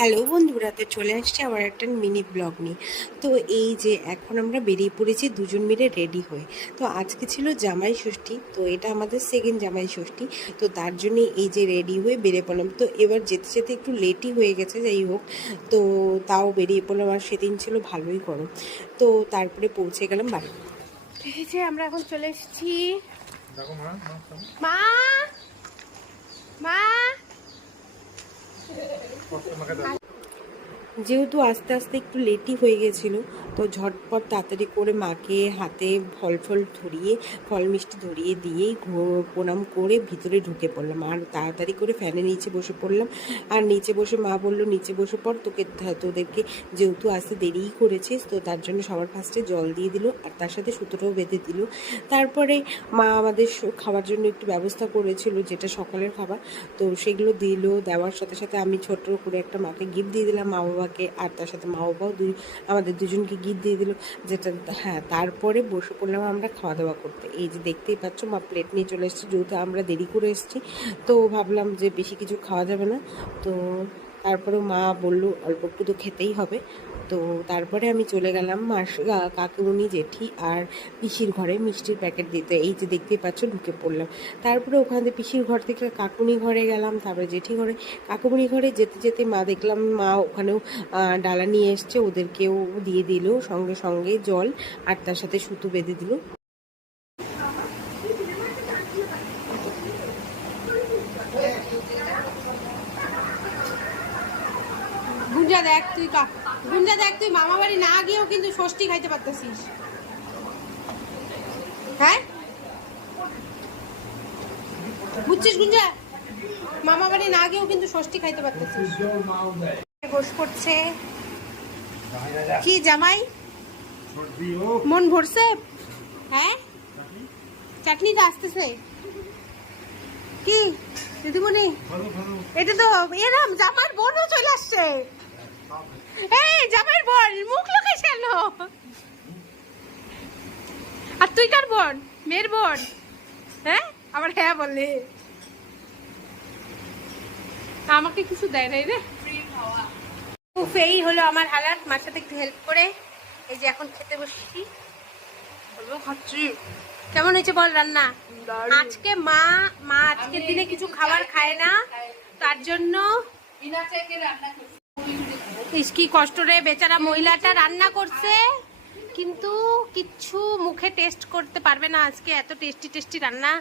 Hello বন্ধুরা, তো চলে আসছে আবার একটা মিনি ব্লগ নিয়ে। তো এই যে এখন আমরা বেরিয়ে পড়েছি দুজন মিলে রেডি হয়ে। তো আজকে ছিল জামাই ষষ্ঠী, তো এটা আমাদের সেকেন্ড জামাই ষষ্ঠী। তো তার জন্যে এই যে রেডি হয়ে বেরিয়ে পড়লাম। তো এবার যেতে যেতে একটু লেটই হয়ে গেছে, যাই হোক। তো তাও বেরিয়ে পড়লাম, আর সেদিন ছিল ভালোই গরম। তো তারপরে পৌঁছে গেলাম বাড়ি। এই যে আমরা এখন চলে এসেছি। মা মা যেহেতু আস্তে আস্তে একটু লেটই হয়ে গেছিলো, তো ঝটপট তাড়াতাড়ি করে মাকে হাতে ফল ধরিয়ে, ফল মিষ্টি ধরিয়ে দিয়েই প্রণাম করে ভিতরে ঢুকে পড়লাম। আর তাড়াতাড়ি করে ফ্যানের নিচে বসে পড়লাম। আর নিচে বসে মা বললো নিচে বসে পড়, তোদেরকে যেহেতু আসতে দেরিই করেছিস, তো তার জন্য সবার ফার্স্টে জল দিয়ে দিল, আর তার সাথে সুতোটাও বেঁধে দিল। তারপরে মা আমাদের খাওয়ার জন্য একটু ব্যবস্থা করেছিল, যেটা সকালের খাবার। তো সেগুলো দিল, দেওয়ার সাথে সাথে আমি ছোট করে একটা মাকে গিফট দিয়ে দিলাম, মা বাবাকে, আর তার সাথে মা বাবাও আমাদের দুজনকে গিফট দিয়ে দিল, যেটা হ্যাঁ। তারপরে বসে পড়লাম আমরা খাওয়া দাওয়া করতে। এই যে দেখতেই পাচ্ছ, মা প্লেট নিয়ে চলে এসেছি, যেহেতু আমরা দেরি করে এসেছি, তো ভাবলাম যে বেশি কিছু খাওয়া যাবে না। তো তারপরে মা বলল অল্প একটু তো খেতেই হবে। তো তারপরে আমি চলে গেলাম কাকুমণি, জেঠি আর পিসির ঘরে মিষ্টির প্যাকেট দিতে। এই যে দেখতেই পাচ্ছ, ঢুকে পড়লাম। তারপরে ওখান থেকে পিসির ঘর থেকে কাকুনি ঘরে গেলাম, তারপরে জেঠি ঘরে। কাকুমণি ঘরে যেতে যেতে মা দেখলাম মা ওখানেও ডালা নিয়ে এসছে, ওদেরকেও দিয়ে দিল সঙ্গে সঙ্গে জল, আর তার সাথে সুতো বেঁধে দিল। গুঞ্জা দেখ তুই মামা বাড়ি না গিয়েও কিন্তু ষষ্ঠী খাইতে পারতেছিস। হ্যাঁ বুঝছিস গুঞ্জা, মামা বাড়ি না গিয়েও কিন্তু ষষ্ঠী খাইতে পারতেছিস। বস করছে কি জামাই, মন ভরছে? হ্যাঁ চাটনিটা আসতেছে কি দিদিমণি? এটা তো এরম জামাইয়ের বোনও চলে আসছে। এই জামাইয়ের বোন মুখ লুকাইছে কেন? আর তুই কার বোন? মেয়ের বোন? হ্যাঁ আবার হ্যাঁ বললে, আমাকে কিছু দেয় নাই রে। এই হলো আমার হালাত, মার সাথে একটু হেল্প করে। এই যে এখন খেতে বসছি, খাচ্ছি। কেমন হয়েছে বল রান্না? আজকে মা আজকের দিনে কিছু খাবার খায় না, তার জন্য কি কষ্ট রে বেচারা মহিলাটা রান্না করছে, কিন্তু কিচ্ছু মুখে টেস্ট করতে পারবে না আজকে, এত টেস্টি রান্না।